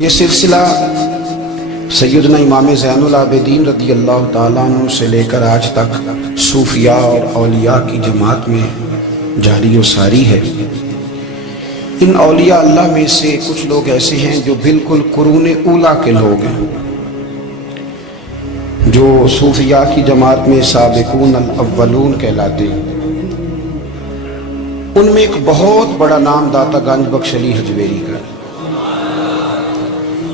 یہ سلسلہ سیدنا امام زین العابدین رضی اللہ تعالیٰ عنہ سے لے کر آج تک صوفیاء اور اولیاء کی جماعت میں جاری و ساری ہے۔ ان اولیاء اللہ میں سے کچھ لوگ ایسے ہیں جو بالکل قرون اولیٰ کے لوگ ہیں، جو صوفیاء کی جماعت میں سابقون الاولون کہلاتے ہیں۔ ان میں ایک بہت بڑا نام داتا گنج بخش علی حجویری کا ہے۔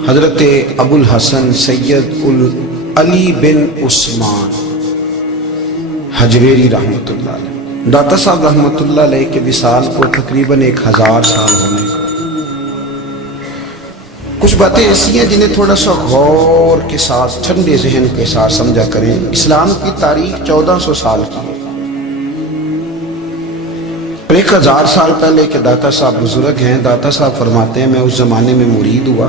حضرت ابو الحسن سید علی بن عثمان حجویری رحمۃ اللہ علیہ، داتا صاحب رحمۃ اللہ علیہ کے وصال کو تقریباً 1000 سال ہونے کو۔ کچھ باتیں ایسی ہیں جنہیں تھوڑا سا غور کے ساتھ ٹھنڈے ذہن کے ساتھ سمجھا کریں۔ اسلام کی تاریخ 1400 سال کی ہے۔ 1000 سال پہلے کے داتا صاحب بزرگ ہیں۔ داتا صاحب فرماتے ہیں میں اس زمانے میں مرید ہوا،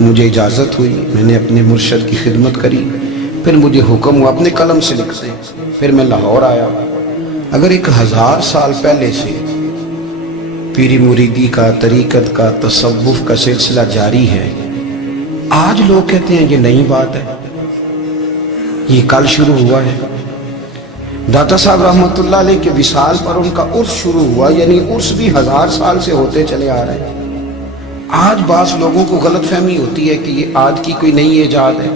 مجھے اجازت ہوئی، میں نے اپنے مرشد کی خدمت کری، پھر مجھے حکم ہوا اپنے قلم سے لکھتے، پھر میں لاہور آیا۔ اگر 1000 سال پہلے سے پیری مریدی کا، طریقت کا، تصوف کا سلسلہ جاری ہے، آج لوگ کہتے ہیں یہ نئی بات ہے، یہ کل شروع ہوا ہے۔ داتا صاحب رحمۃ اللہ علیہ کے وصال پر ان کا عرس شروع ہوا، یعنی عرس بھی 1000 سال سے ہوتے چلے آ رہے ہیں۔ آج بعض لوگوں کو غلط فہمی ہوتی ہے کہ یہ آج کی کوئی نئی ایجاد ہے،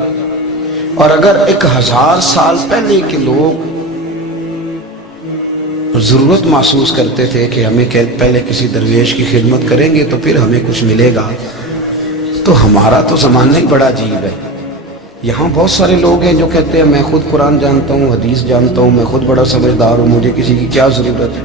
اور اگر 1000 سال پہلے کے لوگ ضرورت محسوس کرتے تھے کہ ہمیں پہلے کسی درویش کی خدمت کریں گے تو پھر ہمیں کچھ ملے گا، تو ہمارا تو زمانہ ہی بڑا عجیب ہے۔ یہاں بہت سارے لوگ ہیں جو کہتے ہیں میں خود قرآن جانتا ہوں، حدیث جانتا ہوں، میں خود بڑا سمجھدار ہوں، مجھے کسی کی کیا ضرورت ہے۔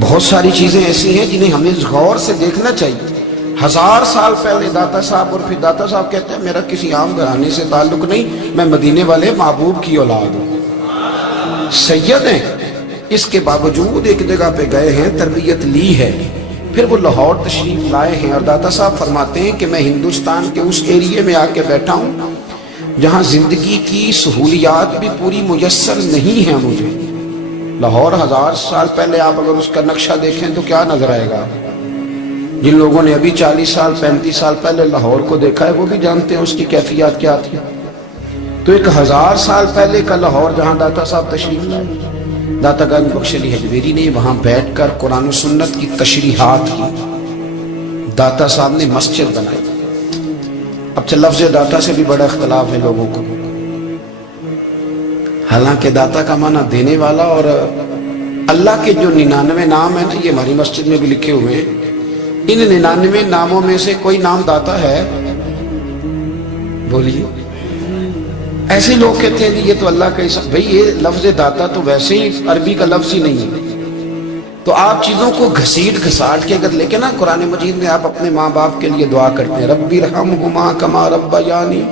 بہت ساری چیزیں ایسی ہیں جنہیں ہمیں غور سے دیکھنا چاہیے۔ 1000 سال پہلے داتا صاحب، اور پھر داتا صاحب کہتے ہیں میرا کسی عام گھرانے سے تعلق نہیں، میں مدینے والے محبوب کی اولاد ہوں، سید ہیں۔ اس کے باوجود ایک جگہ پہ گئے ہیں، تربیت لی ہے، پھر وہ لاہور تشریف لائے ہیں، اور داتا صاحب فرماتے ہیں کہ میں ہندوستان کے اس ایریے میں آ کے بیٹھا ہوں جہاں زندگی کی سہولیات بھی پوری میسر نہیں ہیں مجھے۔ لاہور 1000 سال پہلے آپ اگر اس کا نقشہ دیکھیں تو کیا نظر آئے گا؟ جن لوگوں نے ابھی 40 سال 35 سال پہلے لاہور کو دیکھا ہے وہ بھی جانتے ہیں اس کی کیفیات کیا تھی۔ تو 1000 سال پہلے کا لاہور جہاں داتا صاحب تشریف لائے، داتا گنج بخش علی حجویری نے وہاں بیٹھ کر قرآن و سنت کی تشریحات کی۔ داتا صاحب نے مسجد بنائی۔ اب لفظ داتا سے بھی بڑا اختلاف ہے لوگوں کو، حالانکہ داتا کا معنی دینے والا، اور اللہ کے جو 99 نام ہیں نا، یہ ہماری مسجد میں بھی لکھے ہوئے ہیں۔ ان 99 ناموں میں سے کوئی نام داتا ہے؟ بولیے۔ ایسے لوگ کہتے ہیں کہ یہ تو اللہ کا حصہ، بھئی یہ لفظ داتا تو ویسے ہی عربی کا لفظ ہی نہیں ہے۔ تو آپ چیزوں کو گھسیٹ گھساٹ کے اگر لے کے نا، قرآن مجید میں آپ اپنے ماں باپ کے لیے دعا کرتے ہیں ربی ارحمہما کما ربیانی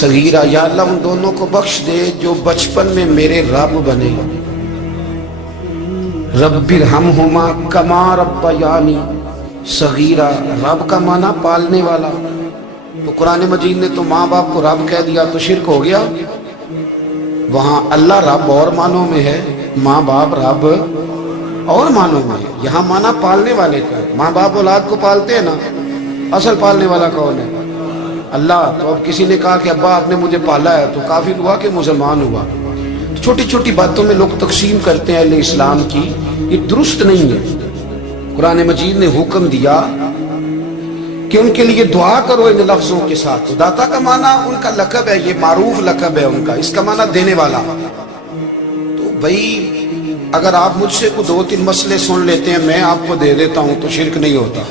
صغیرا، یا اللہ ان دونوں کو بخش دے جو بچپن میں میرے رب بنے۔ ربی ارحمہما کما ربیانی صغیرا، رب کا معنی پالنے والا۔ تو قرآن مجید نے تو ماں باپ کو رب کہہ دیا تو شرک ہو گیا۔ وہاں اللہ رب اور معنوں میں ہے، ماں باپ رب اور معنوں میں ہے۔ یہاں معنی پالنے والے کا ہے۔ ماں باپ اولاد کو پالتے ہیں نا، اصل پالنے والا کون ہے؟ اللہ۔ تو اب کسی نے کہا کہ ابا آپ نے مجھے پالا ہے تو کافر ہوا کہ مسلمان ہوا؟ چھوٹی چھوٹی باتوں میں لوگ تقسیم کرتے ہیں اہل اسلام کی، یہ درست نہیں ہے۔ قرآن مجید نے حکم دیا کہ ان کے لیے دعا کرو ان لفظوں کے ساتھ۔ تو داتا کا معنی ان کا لقب ہے، یہ معروف لقب ہے ان کا، اس کا معنی دینے والا۔ تو بھئی اگر آپ مجھ سے کو 2-3 مسئلے سن لیتے ہیں، میں آپ کو دے دیتا ہوں تو شرک نہیں ہوتا۔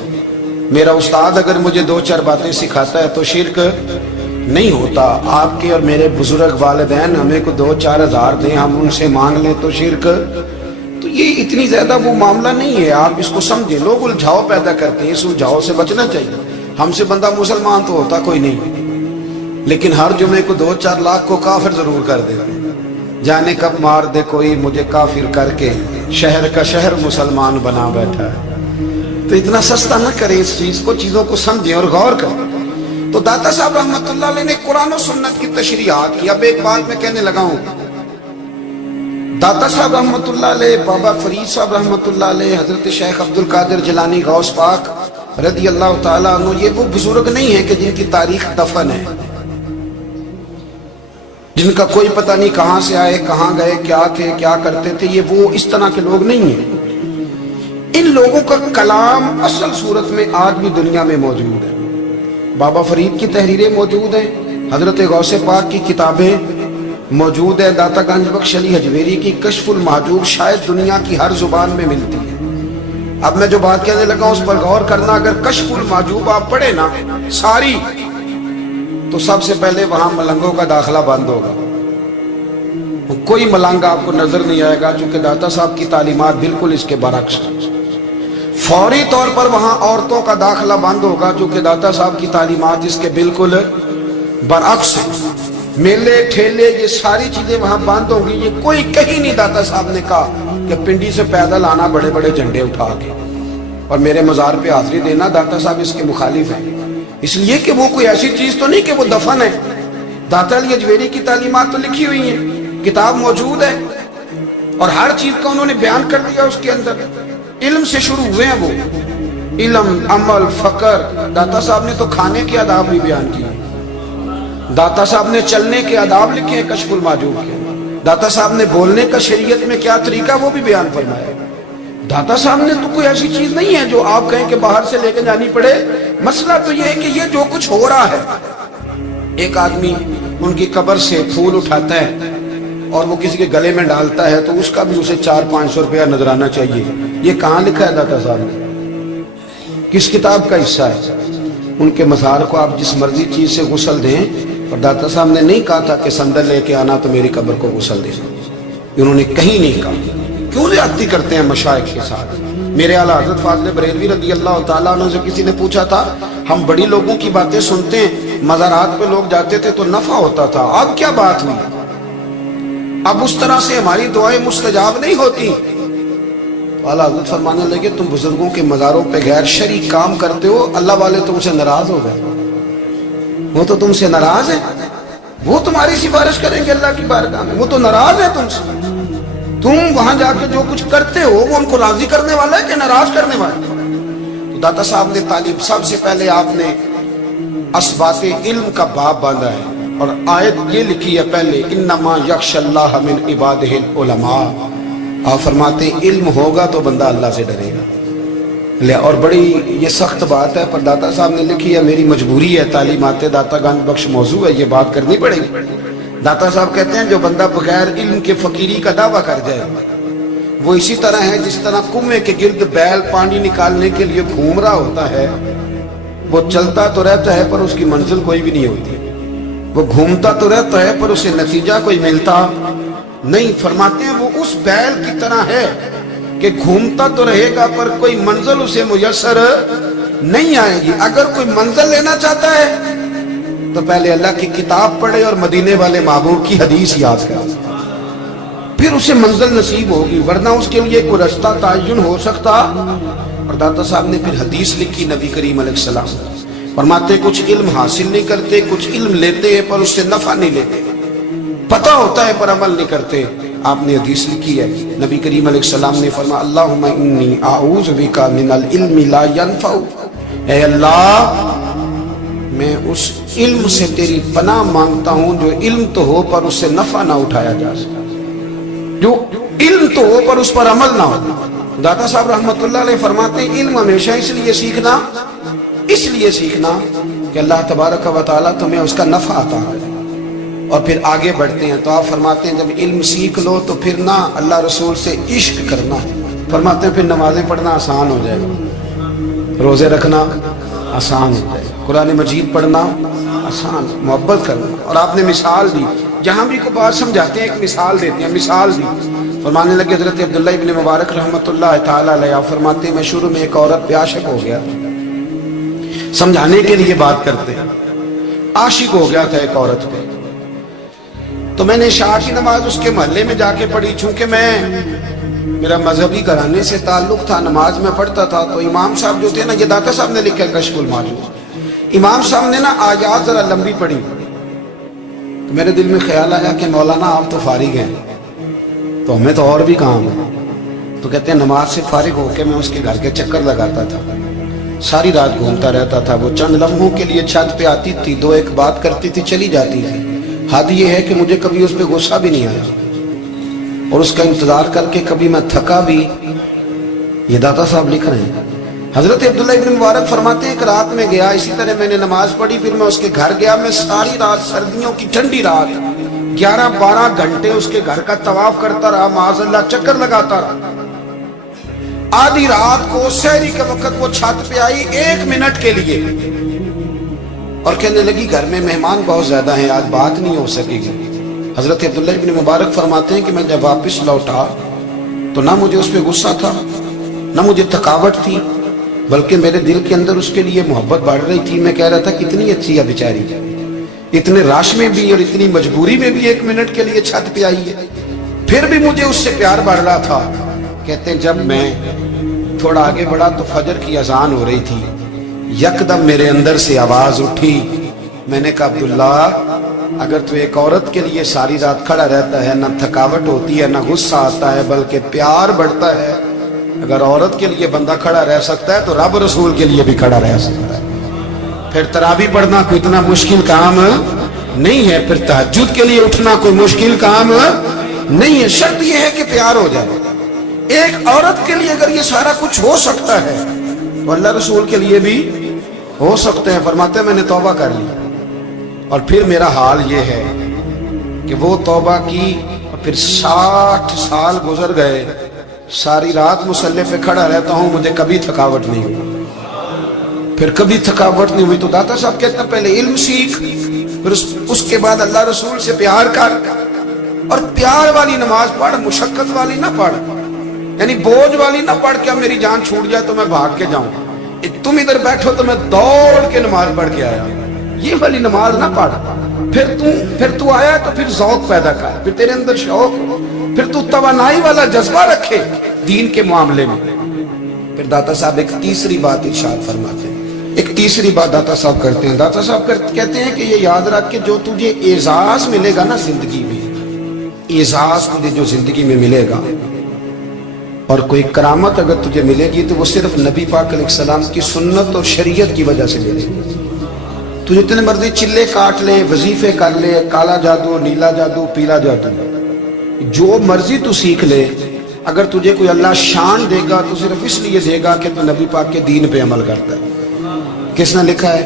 میرا استاد اگر مجھے 2-4 باتیں سکھاتا ہے تو شرک نہیں ہوتا۔ آپ کے اور میرے بزرگ والدین ہمیں کو 2-4 ہزار دیں، ہم ان سے مانگ لیں تو شرک، تو یہ اتنی زیادہ وہ معاملہ نہیں ہے۔ آپ اس کو سمجھیں۔ لوگ الجھاؤ پیدا کرتے ہیں، اس الجھاؤ سے بچنا چاہیے۔ ہم سے بندہ مسلمان تو ہوتا کوئی نہیں، لیکن ہر جمعے کو 2-4 لاکھ کو کافر ضرور کر دیتے ہیں۔ جانے کب مار دے کوئی مجھے کافر کر کے، شہر کا شہر مسلمان بنا بیٹھا ہے۔ تو اتنا سستا نہ کریں اس چیز کو، چیزوں کو سمجھیں اور غور کریں۔ تو داتا صاحب رحمۃ اللہ علیہ نے قرآن و سنت کی تشریحات کی۔ اب ایک بات میں کہنے لگا ہوں، داتا صاحب رحمۃ اللہ علیہ، بابا فرید صاحب رحمۃ اللہ علیہ، حضرت شیخ عبد القادر جیلانی غوث پاک، رضی اللہ تعالیٰ عنہ یہ وہ بزرگ نہیں ہے کہ جن کی تاریخ دفن ہے، جن کا کوئی پتہ نہیں کہاں سے آئے، کہاں گئے، کیا تھے، کیا کرتے تھے، یہ وہ اس طرح کے لوگ نہیں ہیں۔ ان لوگوں کا کلام اصل صورت میں آج بھی دنیا میں موجود ہے۔ بابا فرید کی تحریریں موجود ہیں، حضرت غوث پاک کی کتابیں موجود ہیں، داتا گنج بخش علی حجویری کی کشف المحجوب شاید دنیا کی ہر زبان میں ملتی ہے۔ اب میں جو بات کہنے لگا اس پر غور کرنا، اگر کشف المحجوب آپ پڑھے نا ساری، تو سب سے پہلے وہاں ملنگوں کا داخلہ بند ہوگا، کوئی ملنگ آپ کو نظر نہیں آئے گا، چونکہ داتا صاحب کی تعلیمات بالکل اس کے برعکس۔ فوری طور پر وہاں عورتوں کا داخلہ بند ہوگا، چونکہ داتا صاحب کی تعلیمات اس کے بالکل برعکس ہیں۔ میلے ٹھیلے یہ ساری چیزیں وہاں بند ہوں گی۔ یہ کوئی کہیں نہیں داتا صاحب نے کہا کہ پنڈی سے پیدل آنا بڑے بڑے جھنڈے اٹھا کے اور میرے مزار پہ حاضری دینا، داتا صاحب اس کے مخالف ہیں، اس لیے کہ وہ کوئی ایسی چیز تو نہیں کہ وہ دفن ہے۔ داتا علی حجویری کی تعلیمات تو لکھی ہوئی ہیں، کتاب موجود ہے، اور ہر چیز کا انہوں نے بیان کر دیا اس کے اندر۔ علم سے شروع ہوئے ہیں وہ، علم، عمل، فقر۔ داتا صاحب نے تو کھانے کے آداب بھی بیان کیے، داتا صاحب نے چلنے کے آداب لکھے ہیں کشف المحجوب کے، داتا صاحب نے بولنے کا شریعت میں کیا طریقہ وہ بھی بیان فرمایا۔ داتا صاحب نے تو کوئی ایسی چیز نہیں ہے جو آپ کہیں کہ باہر سے لے کے جانی پڑے۔ مسئلہ تو یہ ہے کہ یہ جو کچھ ہو رہا ہے، ایک آدمی ان کی قبر سے پھول اٹھاتا ہے اور وہ کسی کے گلے میں ڈالتا ہے تو اس کا بھی اسے 400-500 روپیہ نظرانہ چاہیے۔ یہ کہاں لکھا ہے داتا صاحب نے؟ کس کتاب کا حصہ ہے؟ ان کے مزار کو آپ جس مرضی چیز سے غسل دیں، اور داتا صاحب نے نہیں کہا تھا کہ سندل لے کے آنا تو میری قبر کو غسل دے، انہوں نے کہیں نہیں کہا۔ کیوں زیادتی کرتے ہیں مشائخ کے ساتھ؟ میرے اعلیٰ حضرت فاضل بریلوی رضی اللہ تعالیٰ عنہ سے کسی نے پوچھا تھا، ہم بڑی لوگوں کی باتیں سنتے ہیں، مزارات پہ لوگ جاتے تھے تو نفع ہوتا تھا، اب کیا بات ہوئی؟ اب اس طرح سے ہماری دعائیں مستجاب نہیں ہوتی۔ اعلیٰ حضرت فرمانے لگے، تم بزرگوں کے مزاروں پہ غیر شرعی کام کرتے ہو، اللہ والے تم سے ناراض ہو گئے، وہ تو تم سے ناراض ہے، وہ تمہاری سفارش کریں گے اللہ کی بارگاہ میں، وہ تو ناراض ہے تم سے۔ تم وہاں جا کے جو کچھ کرتے ہو وہ ان کو راضی کرنے والا ہے کہ ناراض کرنے والا ہے؟ تو داتا صاحب نے تعلیم، سب سے پہلے آپ نے اسباب علم کا باب باندھا ہے، اور آیت یہ لکھی ہے پہلے، انما یخش اللہ من عبادہ العلماء۔ آپ فرماتے ہیں علم ہوگا تو بندہ اللہ سے ڈرے گا۔ اور بڑی یہ سخت بات ہے، پر داتا صاحب نے لکھی ہے، میری مجبوری ہے، تعلیمات داتا گنج بخش موضوع ہے، یہ بات کرنی پڑے گی۔ داتا صاحب کہتے ہیں جو بندہ بغیر علم کے فقیری کا دعویٰ کر جائے وہ اسی طرح ہے جس طرح کنویں کے گرد بیل پانی نکالنے کے لیے گھوم رہا ہوتا ہے، وہ چلتا تو رہتا ہے پر اس کی منزل کوئی بھی نہیں ہوتی، وہ گھومتا تو رہتا ہے پر اسے نتیجہ کوئی ملتا نہیں۔ فرماتے ہیں وہ اس بیل کی طرح ہے کہ گھومتا تو رہے گا پر کوئی منزل اسے میسر نہیں آئے گی۔ اگر کوئی منزل لینا چاہتا ہے تو پہلے اللہ کی کتاب پڑھے اور مدینے والے محبوب کی حدیث یاد کرے، پھر اسے منزل نصیب ہوگی، ورنہ اس کے لیے کوئی رستہ تعین ہو سکتا۔ اور داتا صاحب نے پھر حدیث لکھی نبی کریم علیہ السلام، فرماتے کچھ علم حاصل نہیں کرتے، کچھ علم لیتے ہیں پر اس سے نفع نہیں لیتے، پتہ ہوتا ہے پر عمل نہیں کرتے۔ آپ نے حدیث لکھی ہے، نبی کریم علیہ السلام نے فرمایا اللہم انی اعوذ بک من العلم لا ینفع، اے اللہ میں اس علم سے تیری پناہ مانگتا ہوں جو علم تو ہو پر اس سے نفع نہ اٹھایا جا سکے، جو علم تو ہو پر اس پر عمل نہ ہو۔ داتا صاحب رحمۃ اللہ علیہ فرماتے ہیں علم ہمیشہ اس لیے سیکھنا کہ اللہ تبارک و تعالیٰ تمہیں اس کا نفع عطا کرے، اور پھر آگے بڑھتے ہیں تو آپ فرماتے ہیں جب علم سیکھ لو تو پھر نہ اللہ رسول سے عشق کرنا، فرماتے ہیں پھر نمازیں پڑھنا آسان ہو جائے گا، روزے رکھنا آسان ہو جائے گا، قرآن مجید پڑھنا آسان، محبت کرنا۔ اور آپ نے مثال دی، جہاں بھی کوئی بات سمجھاتے ہیں ایک مثال دیتے ہیں، مثال دی۔ فرمانے لگے حضرت عبداللہ ابن مبارک رحمۃ اللہ تعالیٰ علیہ، آپ فرماتے ہیں میں شروع میں ایک عورت پہ عاشق ہو گیا، سمجھانے کے لیے بات کرتے ہیں، عاشق ہو گیا تھا ایک عورت پہ، تو میں نے عشاء کی نماز اس کے محلے میں جا کے پڑھی، چونکہ میرا مذہبی گھرانے سے تعلق تھا، نماز میں پڑھتا تھا، تو امام صاحب جو تھے نا، یہ داتا صاحب نے لکھا ہے کشف المحجوب، امام صاحب نے نا آیات ذرا لمبی پڑھی، تو میرے دل میں خیال آیا کہ مولانا آپ تو فارغ ہیں تو ہمیں تو اور بھی کام ہے، تو کہتے ہیں نماز سے فارغ ہو کے میں اس کے گھر کے چکر لگاتا تھا، सारी रात घूमता रहता था। वो चंद लम्हों के लिए छत पे आती थी, दो एक बात करती थी, चली जाती थी। हद ये है कि मुझे कभी उस पर गुस्सा भी नहीं आया और उसका इंतजार करके कभी मैं थका भी। ये दाता साहब लिख रहे हैं। हजरत अब्दुल्ला इब्न मुबारक फरमाते हैं एक रात में गया, इसी तरह मैंने नमाज पढ़ी, फिर मैं उसके घर गया। मैं सारी रात, सर्दियों की ठंडी रात, 11-12 घंटे उसके घर का तवाफ करता रहा, माज़अल्लाह चक्कर लगाता रहा। आधी रात को सहरी के वक्त वो छत पे आई 1 मिनट के लिए और कहने लगी घर में मेहमान बहुत ज्यादा हैं, आज बात नहीं हो सकेगी। हजरत अब्दुल्ला इब्न मुबारक फरमाते हैं कि मैं जब वापस लौटा तो ना मुझे उस पर गुस्सा था, ना मुझे थकावट थी, बल्कि मेरे दिल के अंदर उसके लिए मोहब्बत बढ़ रही थी। मैं कह रहा था कितनी अच्छी है बेचारी, इतने राश में भी और इतनी मजबूरी में भी 1 मिनट के लिए छत पे आई है, फिर भी मुझे उससे प्यार बढ़ रहा था। कहते हैं जब मैं थोड़ा आगे बढ़ा तो फजर की अजान हो रही थी, यकदम मेरे अंदर से आवाज उठी। मैंने कहा अब्दुल्ला, अगर तू एक औरत के लिए सारी रात खड़ा रहता है, ना थकावट होती है, ना गुस्सा आता है, बल्कि प्यार बढ़ता है, अगर औरत के लिए बंदा खड़ा रह सकता है तो रब रसूल के लिए भी खड़ा रह सकता है। फिर तरावी पढ़ना कोई इतना मुश्किल काम नहीं है, फिर तहज्जुद के लिए उठना कोई मुश्किल काम नहीं है। शर्त यह है कि प्यार हो जाए। एक औरत के लिए अगर ये सारा कुछ हो सकता है तो अल्लाह रसूल के लिए भी हो सकते हैं। फरमाते मैंने तौबा कर ली और फिर मेरा हाल ये है कि वो तौबा की और फिर 60 साल गुजर गए, सारी रात मुसल्ले पे खड़ा रहता हूं, मुझे कभी थकावट नहीं हुई, फिर कभी थकावट नहीं हुई। तो दाता साहब कहते हैं पहले इल्म सीख, फिर उसके बाद अल्लाह रसूल से प्यार कर, और प्यार वाली नमाज पढ़, मुशक्कत वाली ना पढ़, यानी बोझ वाली ना पढ़ के अब मेरी जान छूट जाए तो मैं भाग के जाऊं, तुम इधर बैठो तो मैं दौड़ के नमाज पढ़ के आया, ये वाली नमाज ना पढ़। फिर तू आया तो फिर ज़ौक़ पैदा कर, फिर तेरे अंदर शौक, फिर तू तवानाई वाला जज्बा रखे दीन के मामले में। फिर दाता साहब एक तीसरी बात इरशाद फरमाते हैं, एक तीसरी बात दाता साहब करते हैं। दाता साहब कहते हैं कि ये याद रख के जो तुझे एजाज मिलेगा ना जिंदगी में, एजाज तुझे जो जिंदगी में मिलेगा और कोई करामत अगर तुझे मिलेगी तो वो सिर्फ नबी पाक अलैहिस्सलाम की सुन्नत और शरीयत की वजह से मिलेगी। तू जितने मर्जी चिल्ले काट ले, वजीफे कर ले, काला जादू, नीला जादू, पीला जादू, जो मर्जी तू सीख ले, अगर तुझे कोई अल्लाह शान देगा तो सिर्फ इसलिए देगा कि तू नबी पाक के दीन पे अमल करता है। किसने लिखा है?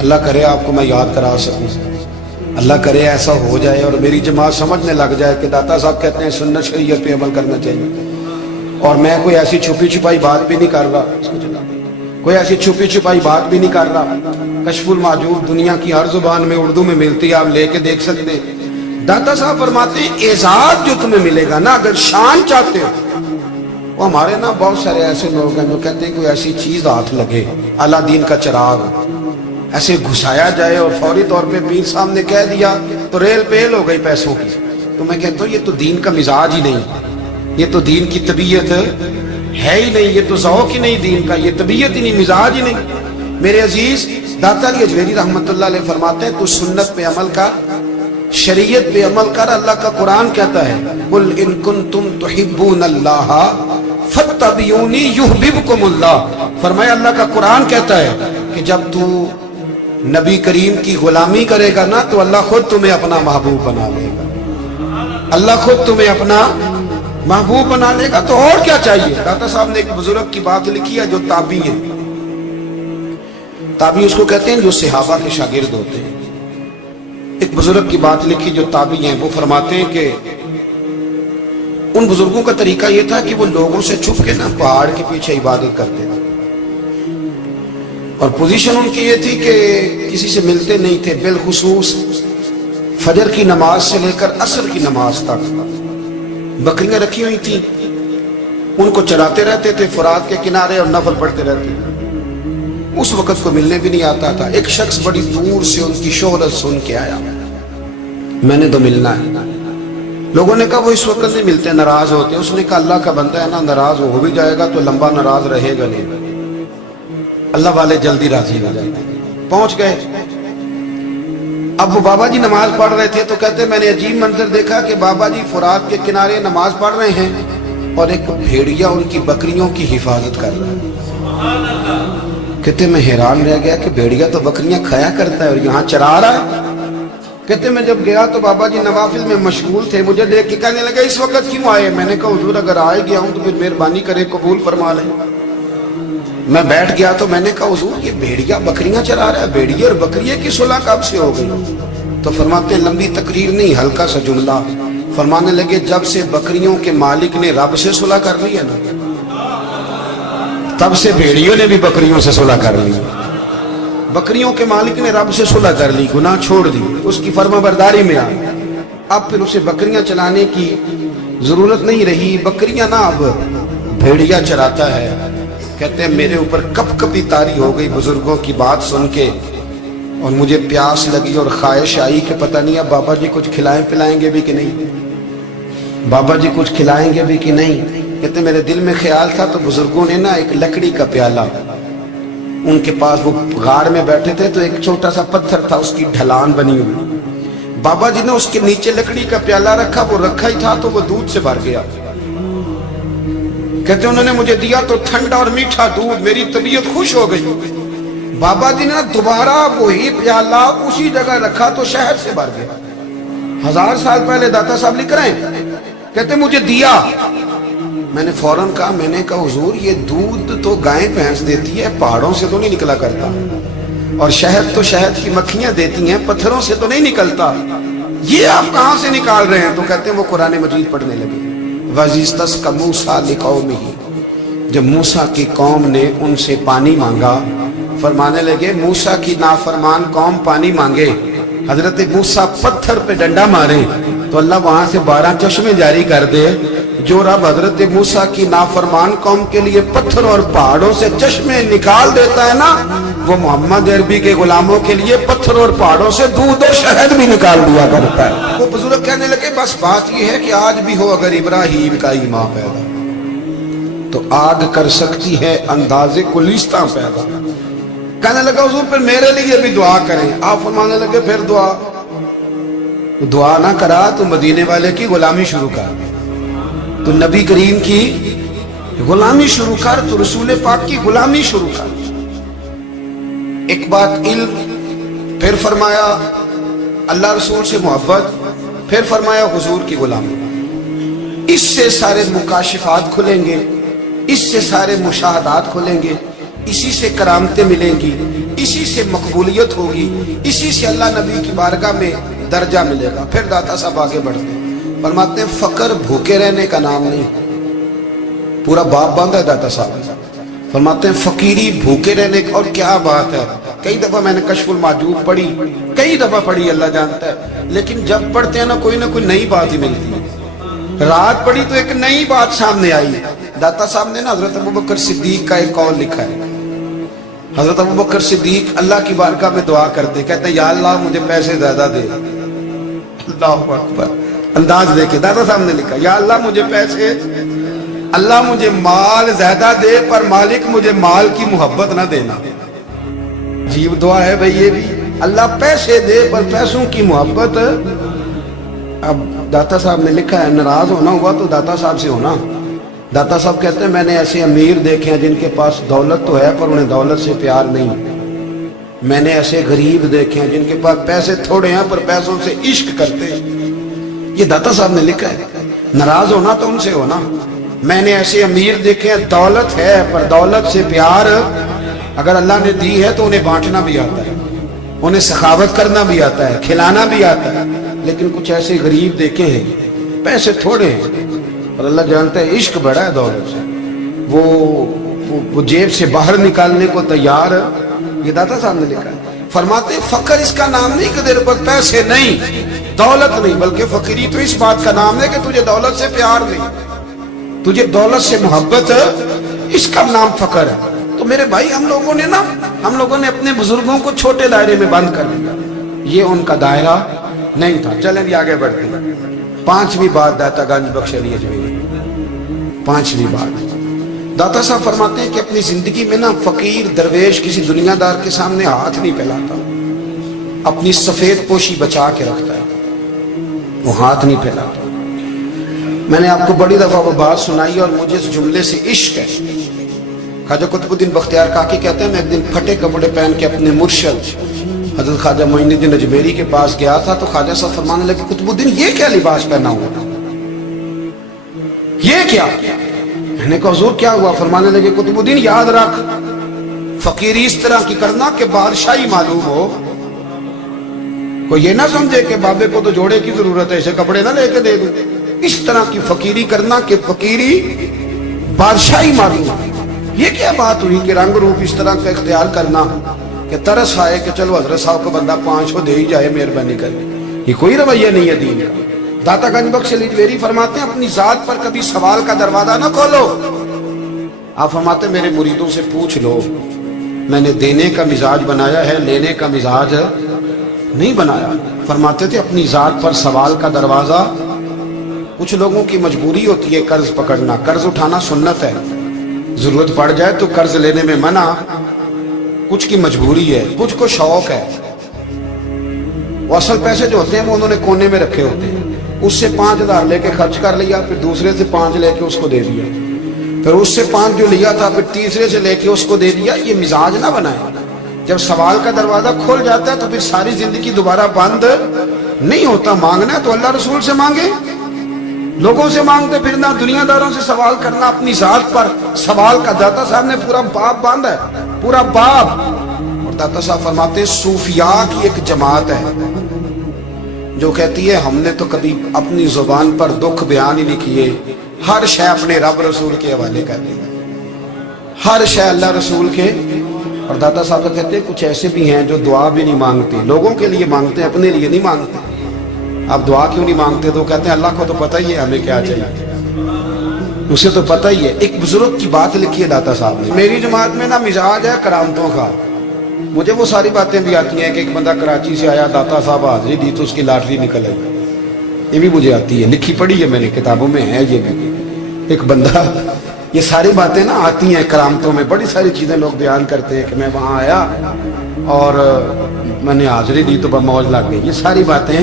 अल्लाह करे आपको मैं याद करा सकूं, अल्लाह करे ऐसा हो जाए और मेरी जमात समझने लग जाए कि दाता साहब कहते हैं सुन्नत शरीयत पे अमल करना चाहिए, और मैं कोई ऐसी छुपी छुपाई बात भी नहीं कर रहा, कोई ऐसी छुपी छुपाई बात भी नहीं कर रहा। कशफुल माजूब दुनिया की हर जुबान में उर्दू में मिलती है, आप लेके देख सकते हैं। दाता साहब फरमाते हैं एजाज जो तुम्हें मिलेगा ना, अगर शान चाहते हो, वो हमारे ना बहुत सारे ऐसे लोग हैं जो कहते हैं कोई ऐसी चीज हाथ लगे, अल्लाह दीन का चिराग ऐसे घुसाया जाए और फौरी तौर पे पीर साहब ने कह दिया तो रेल पेल हो गई पैसों की। तो मैं कहता हूँ ये तो दीन का मिजाज ही नहीं, ये तो दीन की तबीयत है ही नहीं, ये तो ज़ौक़ ही नहीं दीन का, ये तबीयत ही नहीं, मिजाज ही नहीं। मेरे अजीज दाता अली अजमेरी रहमतुल्लाह अलैह फरमाते हैं तू सुन्नत पे अमल कर, शरीयत पे अमल कर। अल्लाह का कुरान कहता है कुल इन कुंतुम तुहिब्बूनल्लाह फत्तबिऊनी युहबिबकुमुल्लाह। फरमाया अल्लाह का कुरान कहता है कि जब तू नबी करीम की गुलामी करेगा ना तो अल्लाह खुद तुम्हें अपना महबूब बना लेगा, अल्लाह खुद तुम्हें अपना महबूब बना लेगा। तो और क्या चाहिए? दाता साहब ने एक बुजुर्ग की बात लिखी है जो ताबी है, ताबी उसको कहते हैं जो सहाबा के शागिर्द होते हैं। एक बुजुर्ग की बात लिखी जो ताबी हैं, वो फरमाते हैं कि उन बुजुर्गों का तरीका यह था कि वो लोगों से छुप के ना पहाड़ के पीछे इबादत करते थे, और पोजीशन उनकी ये थी कि किसी से मिलते नहीं थे, बिलखुसूस फजर की नमाज से लेकर असर की नमाज तक बकरियां रखी हुई थी, उनको चराते रहते थे फुरात के किनारे और नफल पढ़ते रहते थे। उस वक्त को मिलने भी नहीं आता था। एक शख्स बड़ी दूर से उनकी शोहरत सुन के आया, मैंने तो मिलना है। लोगों ने कहा वो इस वक्त नहीं मिलते, नाराज होते। उसने कहा अल्लाह का बंदा है ना, नाराज हो भी जाएगा तो लंबा नाराज रहेगा नहीं, अल्लाह वाले जल्दी राजी हो जाते। पहुंच गए। अब वो बाबा जी नमाज पढ़ रहे थे तो कहते मैंने अजीब मंजर देखा कि बाबा जी फुरात के किनारे नमाज पढ़ रहे हैं और एक भेड़िया उनकी बकरियों की हिफाजत कर रहा है। कहते मैं हैरान रह गया कि भेड़िया तो बकरियां खाया करता है और यहाँ चरा रहा है। कहते मैं जब गया तो बाबा जी नवाफिल में मशगूल थे, मुझे देख के कहने लगे इस वक्त क्यों आए? मैंने कहा हुजूर अगर आए गया हूं तो फिर मेहरबानी करे कबूल फरमा लें। मैं बैठ गया तो मैंने कहा हुजूर ये भेड़िया बकरियां चरा रहा है, भेड़िए और बकरिए की सुलह कब से हो गई? तो फरमाते हैं लंबी तकरीर नहीं, हल्का सा जुमला। फरमाने लगे जब से बकरियों के मालिक ने रब से सुलह कर ली है ना, तब से भेड़ियों ने भी बकरियों से सुलह कर ली। बकरियों के मालिक ने रब से सुलह कर ली, गुनाह छोड़ दी, उसकी फर्माबरदारी में आ। अब फिर उसे बकरियां चलाने की जरूरत नहीं रही, बकरियां ना अब भेड़िया चराता है। कहते हैं मेरे ऊपर कपकपी तारी हो गई बुजुर्गों की बात सुन के, और मुझे प्यास लगी और ख्वाहिश आई कि पता नहीं अब बाबा जी कुछ खिलाएं पिलाएंगे भी कि नहीं, बाबा जी कुछ खिलाएंगे भी कि नहीं। कहते मेरे दिल में ख्याल था तो बुजुर्गों ने ना एक लकड़ी का प्याला, उनके पास वो गाड़ में बैठे थे तो एक छोटा सा पत्थर था, उसकी ढलान बनी हुई, बाबा जी ने उसके नीचे लकड़ी का प्याला रखा, वो रखा ही था तो वो दूध से भर गया। कहते उन्होंने मुझे दिया तो ठंडा और मीठा दूध, मेरी तबीयत खुश हो गई। बाबा जी ने दोबारा वही प्याला उसी जगह रखा तो शहद से भर गया। 1000 साल पहले दाता साहब लिख रहे हैं, कहते मुझे दिया, मैंने फौरन कहा, मैंने कहा हुजूर ये दूध तो गाय भैंस देती है, पहाड़ों से तो नहीं निकला करता, और शहद तो शहद की मक्खियां देती हैं, पत्थरों से तो नहीं निकलता, ये आप कहां से निकाल रहे हैं? तो कहते हैं वो कुरान मजीद पढ़ने लगे। वज़ीस्तस का मूसा लिकौमिही, जब मूसा की कौम ने उनसे पानी मांगा, फरमाने लगे मूसा की नाफरमान कौम पानी मांगे, हजरत मूसा पत्थर पे डंडा मारे तो अल्लाह वहां से 12 चश्मे जारी कर दे। जो रब हजरत मूसा की नाफरमान कौम के लिए पत्थर और पहाड़ों से चश्मे निकाल देता है ना, वो मोहम्मद अरबी के गुलामों के लिए पत्थर और पहाड़ों से दूध और शहद भी निकाल दिया करता है। वो बुजुर्ग कहने लगे बस बात यह है कि आज भी हो अगर इब्राहिम का ईमान पैदा तो आग कर सकती है अंदाजे गुलिस्तां पैदा। कहने लगा हुजूर फिर मेरे लिए भी दुआ करें। आप फरमाने लगे फिर दुआ ना करा तो मदीने वाले की गुलामी शुरू कर, तो नबी करीम की गुलामी शुरू कर, तो रसूल पाक की गुलामी शुरू कर। एक बात इल्म, फिर फरमाया अल्लाह रसूल से मोहब्बत, फिर फरमाया हुजूर की गुलामी। इससे सारे मुकाशिफात खुलेंगे, इससे सारे मुशाहदात खुलेंगे, इसी से करामतें मिलेंगी, इसी से मकबूलियत होगी, इसी से अल्लाह नबी की बारगाह में दर्जा मिलेगा। फिर दाता साहब आगे बढ़ते हैं, फरमाते हैं फकर भूखे रहने का नाम नहीं, पूरा बाप बांधा है दाता साहब। फरमाते हैं फकीरी भूखे रहने का, और क्या बात है, कई दफा मैंने कशफुल माजूब पढ़ी, कई दफा पढ़ी, अल्लाह जानता है, लेकिन जब पढ़ते हैं ना कोई नई बात ही मिलती है। रात पढ़ी तो एक नई बात सामने आई। दाता साहब ने ना हजरत अबू बकर सिद्दीक का एक कौल लिखा है। हजरत अबू बकर सिद्दीक अल्लाह की बारगाह में दुआ करते, कहते या अल्लाह मुझे पैसे ज्यादा दे। अल्लाहु अकबर, अंदाज देखे दाता साहब ने लिखा, या अल्लाह मुझे पैसे, अल्लाह मुझे माल ज्यादा दे, पर मालिक मुझे माल की मोहब्बत ना देना। अजीब दुआ है भाई ये भी, अल्लाह पैसे दे पर पैसों की मोहब्बत। अब दाता साहब ने लिखा है नाराज होना हुआ तो दाता साहब से होना। दाता साहब कहते हैं मैंने ऐसे अमीर देखे हैं जिनके पास दौलत तो है पर उन्हें दौलत से प्यार नहीं, मैंने ऐसे गरीब देखे हैं जिनके पास पैसे थोड़े हैं पर पैसों से इश्क करते हैं। ये दाता साहब ने लिखा है, नाराज होना तो उनसे होना। मैंने ऐसे अमीर देखे हैं दौलत है पर दौलत से प्यार अगर अल्लाह ने दी है तो उन्हें बांटना भी आता है, उन्हें सखावत करना भी आता है, खिलाना भी आता है। लेकिन कुछ ऐसे गरीब देखे हैं पैसे थोड़े हैं और अल्लाह जानता है इश्क बड़ा है दौलत से, वो जेब से बाहर निकालने को तैयार। ये दाता साहब ने लिखा है। फरमाते फकर इसका नाम नहीं कि तेरे पास पैसे नहीं, दौलत नहीं, बल्कि फकीरी तो इस बात का नाम है कि तुझे दौलत से प्यार नहीं, तुझे दौलत से मोहब्बत, इसका नाम फकर है। तो मेरे भाई हम लोगों ने अपने बुजुर्गों को छोटे दायरे में बंद कर दिया, ये उनका दायरा नहीं था। चलें भी आगे बढ़ते हैं। 5वीं बात दाता गंज बख्श अली अजमेरी, 5वीं बात दाता साहब फरमाते हैं कि अपनी जिंदगी में ना फकीर दरवेश किसी दुनियादार के सामने हाथ नहीं फैलाता, अपनी सफेद पोशी बचा के रखता है, वो हाथ नहीं फैलाता। मैंने आपको बड़ी दफा वो बात सुनाई और मुझे इस जुमले से इश्क है। ख्वाजा कुतुबुद्दीन बख्तियार काकी कहते हैं मैं एक दिन फटे कपड़े पहन के अपने मुर्शद हजरत ख्वाजा मोइनुद्दीन अजमेरी के पास गया था, तो ख्वाजा साहब फरमाने लगे कुतुबुद्दीन ये क्या लिबास पहना हुआ, ये क्या? मैंने कहा हुजूर क्या हुआ? फरमाने लगे कुतुबुद्दीन याद रख, फकीरी इस तरह की करना कि बादशाही मालूम हो, कोई ये ना समझे कि बाबे को तो जोड़े की जरूरत है, ऐसे कपड़े ना लेके दे दूं। इस तरह की फकीरी करना कि फकीरी बादशाही मालूम। ये क्या बात हुई कि रंग रूप इस तरह का इख्तियार करना कि तरस आए कि चलो हजरत साहब को बंदा 500 दे ही जाए, मेहरबानी कर। ये कोई रवैया नहीं है दीन का। दाता गंज बख्श अली फरमाते हैं अपनी जात पर कभी सवाल का दरवाजा ना खोलो। आप फरमाते मेरे मुरीदों से पूछ लो, मैंने देने का मिजाज बनाया है, लेने का मिजाज नहीं बनाया। फरमाते थे अपनी जात पर सवाल का दरवाजा, कुछ लोगों की मजबूरी होती है कर्ज पकड़ना, कर्ज उठाना सुन्नत है, जरूरत पड़ जाए तो कर्ज लेने में मना, कुछ की मजबूरी है, कुछ को शौक है। वो असल पैसे जो होते हैं वो उन्होंने कोने में रखे होते हैं, उससे 5000 लेके खर्च कर लिया, फिर दूसरे से 5 लेके उसको दे दिया, फिर उससे 5 जो लिया था फिर तीसरे से लेके उसको दे दिया। ये मिजाज ना बनाए। जब सवाल का दरवाजा खुल जाता है तो फिर सारी जिंदगी दोबारा बंद नहीं होता। मांगना है तो अल्लाह रसूल से मांगे, लोगों से मांगते फिरना, दुनियादारों से सवाल करना, अपनी जात पर सवाल का। दाता साहब ने पूरा बाब बांधा है, पूरा बाब। और दाता साहब फरमाते सूफिया की एक जमात है जो कहती है हमने तो कभी अपनी जुबान पर दुख बयान ही नहीं किए, हर शय अपने रब रसूल के हवाले कर दी, हर शय अल्लाह रसूल के। और दाता साहब तो कहते हैं कुछ ऐसे भी हैं जो दुआ भी नहीं मांगते, लोगों के लिए मांगते हैं, अपने लिए नहीं मांगते। आप दुआ क्यों नहीं मांगते? तो कहते हैं अल्लाह को तो पता ही है हमें क्या चाहिए, उसे तो पता ही है। एक बुजुर्ग की बात लिखी है दाता साहब ने, मेरी जमात में ना मिजाज है करामतों का। मुझे वो सारी बातें भी आती हैं कि एक बंदा कराची से आया, दाता साहब हाजिरी दी तो उसकी लॉटरी निकल आई, ये भी मुझे आती है, लिखी पढ़ी है मैंने, किताबों में है ये भी। एक बंदा, ये सारी बातें ना आती हैं करामतों में, बड़ी सारी चीजें लोग बयान करते हैं कि मैं वहां आया और मैंने हाजिरी दी तो मौज लग गई। ये सारी बातें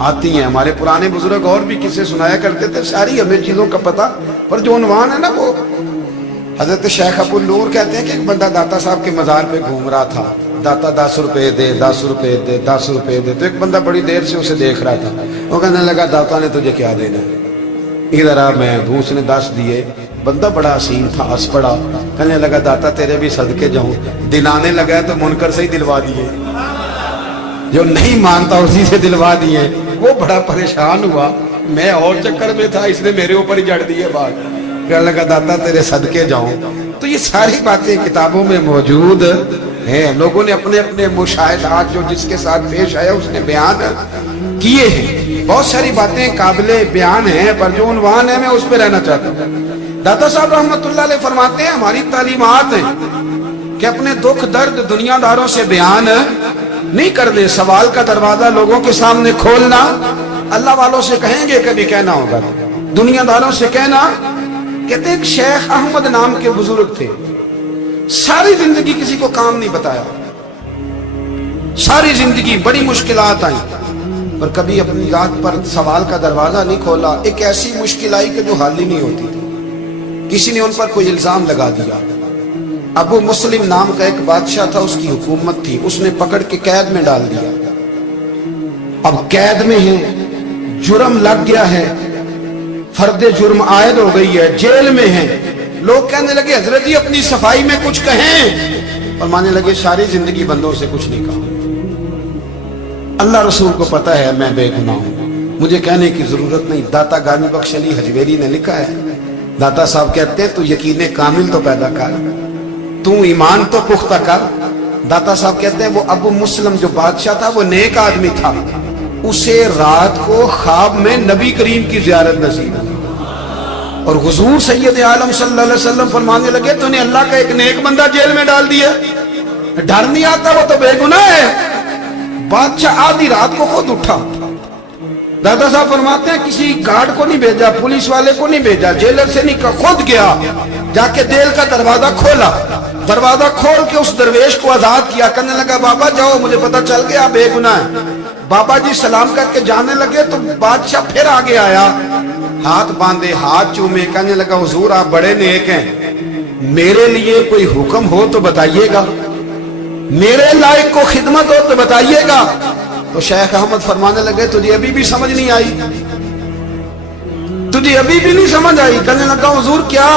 आती हैं। हमारे पुराने बुजुर्ग और भी किस्से सुनाया करते थे, सारी हमें चीजों का पता, पर जो उन्वान है ना वो हजरत शेख अबुल नूर कहते हैं कि एक बंदा दाता साहब के मजार पे घूम रहा था, दाता 10 रुपए दे, 10 रुपए दे, 10 रुपए दे। तो एक बंदा बड़ी देर से उसे देख रहा था, वो कहने लगा दाता ने तुझे क्या देना है, इधर आ मैं दूँ। उसने 10 दिए। बंदा बड़ा हसीन था, हंस पड़ा, कहने लगा दाता तेरे भी सदके जाऊं। दिन आने लगा तो मुनकर से ही दिलवा दिए, जो नहीं मानता उसी से दिलवा दिए। वो बड़ा परेशान हुआ, मैं और चक्कर में था, इसने मेरे ऊपर ही जड़ दी है बात। कहने लगा दाता तेरे सदके जाऊं। तो ये सारी बातें किताबों में मौजूद है, लोगों ने अपने अपने मुशाहिदात जो जिसके साथ पेश आया उसने बयान किए हैं। बहुत सारी बातें काबिले बयान हैं, पर जो उन्वान है मैं उस पर रहना चाहता हूँ। दाता साहब रहमतुल्लाह अलैह फरमाते हैं हमारी तालीमात है कि अपने दुख दर्द दुनियादारों से बयान नहीं कर दे, सवाल का दरवाजा लोगों के सामने खोलना। अल्लाह वालों से कहेंगे कभी कहना होगा, दुनियादारों से कहना। कहते एक शेख अहमद नाम के बुजुर्ग थे, सारी जिंदगी किसी को काम नहीं बताया, सारी जिंदगी बड़ी मुश्किलात आई, पर कभी अपनी जात पर सवाल का दरवाजा नहीं खोला। एक ऐसी मुश्किल आई कि जो हल ही नहीं होती थी, किसी ने उन पर कोई इल्जाम लगा दिया। अबू मुस्लिम नाम का एक बादशाह था, उसकी हुकूमत थी, उसने पकड़ के कैद में डाल दिया। अब कैद में है, जुर्म लग गया है, फर्दे जुर्म आयद हो गई है, जेल में है। लोग कहने लगे हजरत जी अपनी सफाई में कुछ कहें, और मानने लगे सारी जिंदगी बंदों से कुछ नहीं कहा, अल्लाह रसूल को पता है मैं बेगुनाह हूं, मुझे कहने की जरूरत नहीं। दाता गानी बख्श अली हजवेरी ने लिखा है, दाता साहब कहते हैं तू यकीन कामिल तो पैदा कर, तू ईमान तो पुख्ता कर। दाता साहब कहते हैं वो अबू मुस्लिम जो बादशाह था वो नेक आदमी था, उसे रात को ख्वाब में नबी करीम की जियारत नसीब हुई, और हुजूर सैयद आलम सल्लल्लाहु अलैहि वसल्लम फरमाने लगे तूने अल्लाह का एक नेक बंदा जेल में डाल दिया, डर नहीं आता, वो तो बेगुनाह है। बादशाह आधी रात को खुद उठा। दादा साहब फरमाते हैं किसी गार्ड को नहीं भेजा, पुलिस वाले को नहीं भेजा, जेलर से नहीं, खुद गया, जाके जेल का दरवाजा खोला, दरवाजा खोल के उस दरवेश को आजाद किया। कहने लगा बाबा जाओ, मुझे पता चल गया आप बेगुनाह है। बाबा जी सलाम करके जाने लगे तो बादशाह फिर आगे आया, हाथ बांधे, हाथ चूमे, कहने लगा हुजूर आप बड़े नेक हैं, मेरे लिए कोई हुक्म हो तो बताइएगा, मेरे लायक को खिदमत हो तो बताइएगा। तो शेख अहमद फरमाने लगे तुझे अभी भी समझ नहीं आई, तुझे अभी भी नहीं समझ आई। कहने लगा हुजूर क्या?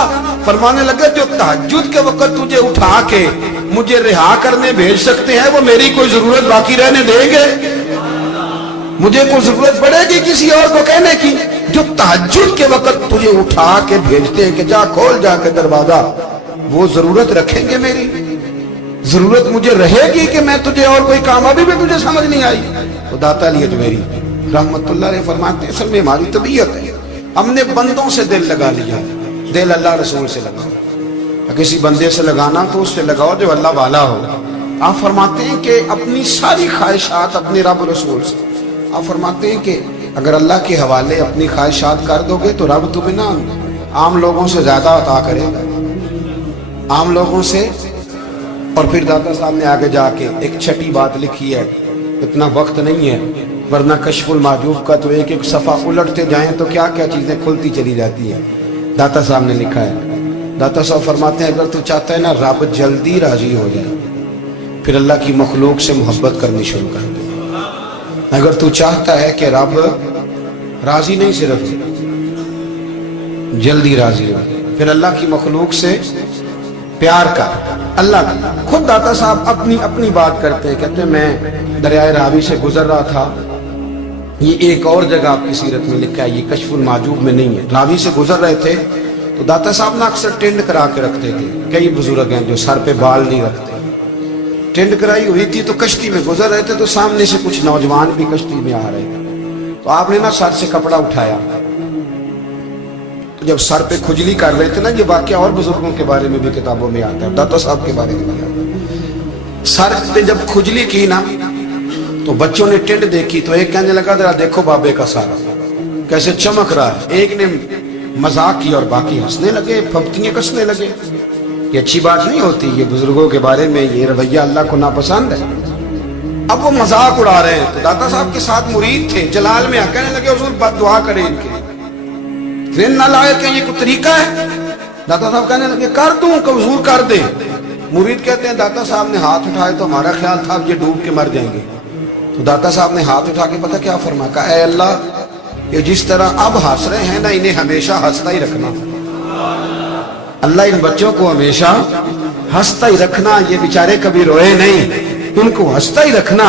फरमाने लगे जो तहज्जुद के वक्त तुझे उठा के मुझे रिहा करने भेज सकते हैं वो मेरी कोई जरूरत बाकी रहने देंगे? मुझे कोई जरूरत पड़ेगी किसी और को कहने की? जो तहज्जुद के वक्त तुझे उठा के भेजते हैं कि जा खोल जाके दरवाजा, वो जरूरत रखेंगे मेरी? जरूरत मुझे रहेगी कि मैं तुझे और कोई काम? अभी भी तुझे समझ नहीं आई? तो दाता अली अजमेरी रहमतुल्लाह अलैह फरमाते हैं असल में हमारी तबीयत है, हमने बंदों से दिल लगा लिया, दिल अल्लाह रसूल से लगाओ। किसी बंदे से लगाना तो उससे लगाओ जो अल्लाह वाला हो। आप फरमाते हैं कि अपनी सारी ख्वाहिशात अपने रब रसूल से, आप फरमाते हैं कि अगर अल्लाह के हवाले अपनी ख्वाहिशात कर दोगे तो रब तुम्हें ना आम लोगों से ज्यादा अता करेगा, आम लोगों से। और फिर दाता साहब ने आगे जाके एक छठी बात लिखी है, इतना वक्त नहीं है वरना कश्फुल माजूब का तो एक एक सफ़ा उलटते जाएं तो क्या क्या चीज़ें खुलती चली जाती है। दाता साहब ने लिखा है, दाता साहब फरमाते हैं अगर तू चाहता है ना रब जल्दी राजी हो जाए फिर अल्लाह की मखलूक से मोहब्बत करनी शुरू कर दे। अगर तू चाहता है कि रब राजी नहीं सिर्फ जल्दी राजी हो फिर अल्लाह की मखलूक से प्यार कर। अल्लाह खुद दाता साहब अपनी अपनी बात करते हैं, कहते हैं मैं दरियाए रावी से गुजर रहा था, ये एक और जगह आपकी सीरत में लिखा है, ये कश्फुल माजूब में नहीं है। रावी से गुजर रहे थे तो दाता साहब ना अक्सर टेंड करा के रखते थे, कई बुजुर्ग हैं जो सर पे बाल नहीं रखते, टेंड कराई हुई थी तो कश्ती में गुजर रहे थे तो सामने से कुछ नौजवान भी कश्ती में आ रहे थे, तो आपने ना सर से कपड़ा उठाया, तो जब सर पे खुजली कर रहे थे ना, ये वाकया और बुजुर्गों के बारे में भी किताबों में आता है, दाता साहब के बारे में भी आता है। सर पे जब खुजली की ना तो बच्चों ने टेंड देखी तो एक कहने लगा जरा देखो बाबे का सारा कैसे चमक रहा है, एक ने मजाक की और बाकी हंसने लगे, फब्तियां कसने लगे। ये अच्छी बात नहीं होती, ये बुजुर्गों के बारे में ये रवैया अल्लाह को नापसंद है। अब वो मजाक उड़ा रहे हैं तो दाता साहब के साथ मुरीद थे, जलाल में कहने लगे हुजूर बद्दुआ करें इनके, ट्रेन ना लाए क्या ये कोई तरीका है? दाता साहब कहने लगे कर दूं कि हुजूर कर दे। मुरीद कहते हैं दाता साहब ने हाथ उठाए तो हमारा ख्याल था अब ये डूब के मर जाएंगे, तो दाता साहब ने हाथ उठा के पता क्या फरमाया, कहा ऐ अल्लाह ये जिस तरह अब हंस रहे हैं ना इन्हें हमेशा हंसता ही रखना, अल्लाह इन बच्चों को हमेशा हंसता ही रखना, ये बेचारे कभी रोए नहीं, इनको हंसता ही रखना।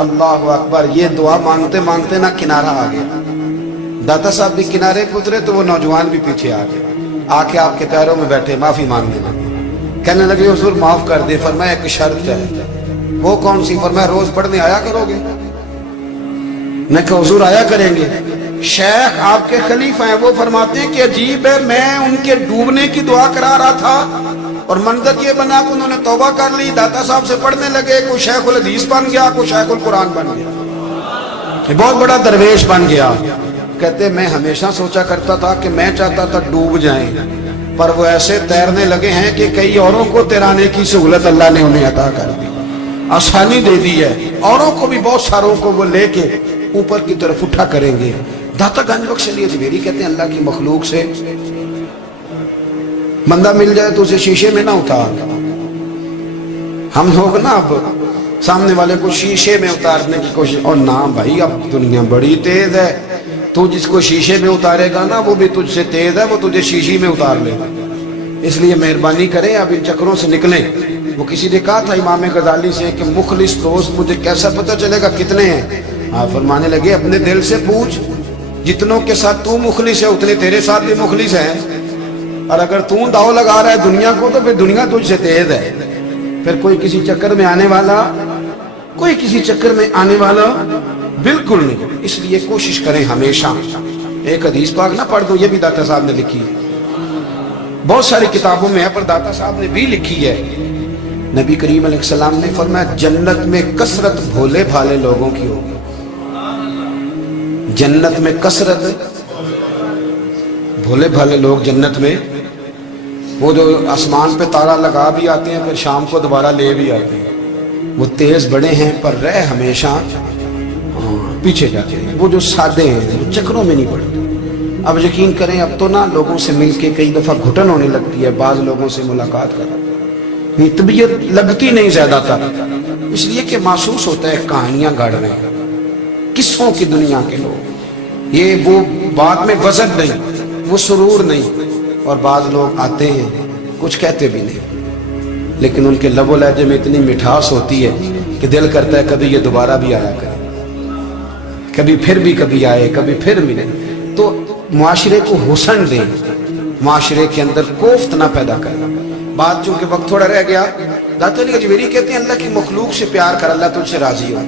अल्लाह अकबर। ये दुआ मांगते मांगते ना किनारा आ गया, दाता साहब भी किनारे पे उतरे तो वो नौजवान भी पीछे आ गए, आके आपके पैरों में बैठे माफी मांगने लगे, कहने लगे हुजूर माफ कर दे। फरमाया एक शर्त है। वो कौन सी? फरमाया रोज पढ़ने आया करोगे? मैं कहा हुजूर आया करेंगे। शेख आपके खलीफा हैं, वो फरमाते हैं कि अजीब है, मैं उनके डूबने की दुआ करा रहा था और मंजर ये बना कि उन्होंने तौबा कर ली, दाता साहब से पढ़ने लगे, कोई शेखुल हदीस बन गया, कोई शेखुल कुरान बन गया, बहुत बड़ा दरवेश बन गया। कहते मैं हमेशा सोचा करता था कि मैं चाहता था डूब जाएं, पर वो ऐसे तैरने लगे हैं कि कई औरों को तैराने की सहूलत अल्लाह ने उन्हें अता कर दी, आसानी दे दी है, औरों को भी बहुत सारों को वो लेके ऊपर की तरफ उठा करेंगे। दाता गंज बख्श अली अजमेरी कहते हैं अल्लाह की मखलूक से बंदा मिल जाए तो उसे शीशे में ना उतार। हम लोग ना अब सामने वाले को शीशे में उतारने की कोशिश, और ना भाई अब दुनिया बड़ी तेज है, तू जिसको शीशे में उतारेगा ना वो भी तुझसे तेज है, वो तुझे शीशी में उतार लेगा। इसलिए मेहरबानी करें अब इन चक्रों से निकलें। वो किसी ने कहा था इमाम गजाली से कि मुखलिस दोस्त मुझे कैसा पता चलेगा कितने हैं? आप फरमाने लगे अपने दिल से पूछ, जितनों के साथ तू मुखलिस है उतने तेरे साथ भी मुखलिस है, और अगर तू दाव लगा रहा है दुनिया को तो फिर दुनिया तुझसे तेज है। फिर कोई किसी चक्कर में आने वाला, कोई किसी चक्कर में आने वाला बिल्कुल नहीं। इसलिए कोशिश करें हमेशा, एक हदीस पाक ना पढ़ दो, ये भी दाता साहब ने लिखी है, बहुत सारी किताबों में है पर दाता साहब ने भी लिखी है। नबी करीम अलैहिस्सलाम ने फरमाया जन्नत में कसरत भोले भाले लोगों की होगी, जन्नत में कसरत भोले भाले लोग जन्नत में, वो जो आसमान पे तारा लगा भी आते हैं फिर शाम को दोबारा ले भी आते हैं, वो तेज बड़े हैं पर रह हमेशा पीछे जाते हैं। वो जो सादे हैं, जो चक्रों में नहीं पड़ते, اب یقین کریں اب تو نا لوگوں سے مل کے کئی دفعہ گھٹن ہونے لگتی ہے، بعض لوگوں سے ملاقات کر طبیعت لگتی نہیں زیادہ تر، اس لیے کہ محسوس ہوتا ہے کہانیاں گڑھ رہے ہیں، قصوں کی دنیا کے لوگ، یہ وہ بعد میں وزن نہیں، وہ سرور نہیں، اور بعض لوگ آتے ہیں کچھ کہتے بھی نہیں، لیکن ان کے لب و لہجے میں اتنی مٹھاس ہوتی ہے کہ دل کرتا ہے کبھی یہ دوبارہ بھی آیا کرے، کبھی پھر بھی کبھی آئے، کبھی پھر ملے۔ تو معاشرے کو حسن دیں، معاشرے کے اندر کوفت نہ پیدا کریں۔ بات چونکہ وقت تھوڑا رہ گیا، داتا علی اجمیری کہتے ہیں اللہ کی مخلوق سے پیار کر، اللہ تجھ سے راضی ہو۔